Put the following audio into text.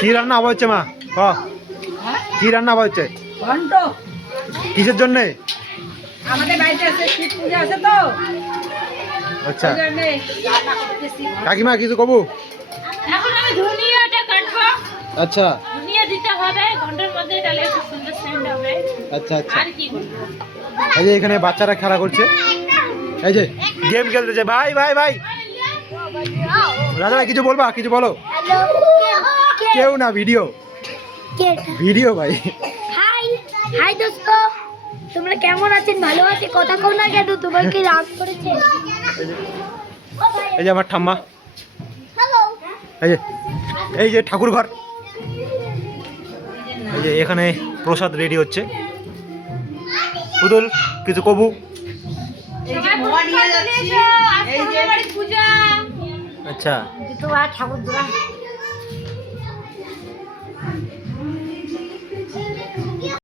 কি রান্না আবার হচ্ছে মা? কি রান্না আবার হচ্ছে? ঘন্ট কিসের জন্যে? আমাদের বাড়িতে আছে, শিব পূজা আছে তো। আচ্ছা ওই জন্যে রান্না করতেছি। কাকিমা কিছু কবু? এখন আমি ধনিয়াটা কাটবো। আচ্ছা ধনিয়া দিতে হবে ঘন্টার মধ্যে, তাহলে একটু সুন্দর সেন্ট হবে। আচ্ছা আচ্ছা। আর কি করবো? এই যে এখানে বাচ্চারা খেলা করছে, এই যে গেম খেলতেছে। ভাই ভাই ভাই রাজা ভাই কিছু বলবা? কিছু বলো। কেউ না, ভিডিও ভিডিও ভাই। হাই হাই দোস্ত, তোমরা কেমন আছেন? ভালো আছে? কথা কও না কেন? তোমার কি রাগ করেছে? এই যে আমার ঠাম্মা, এই যে ঠাকুর ঘর, এই যে এখানে প্রসাদ রেডি হচ্ছে। পুতুল কিছু কবু? সবাই নিয়ে যাচ্ছি, এই যে পূজা। আচ্ছা তোমার ঠাকুর দোয়া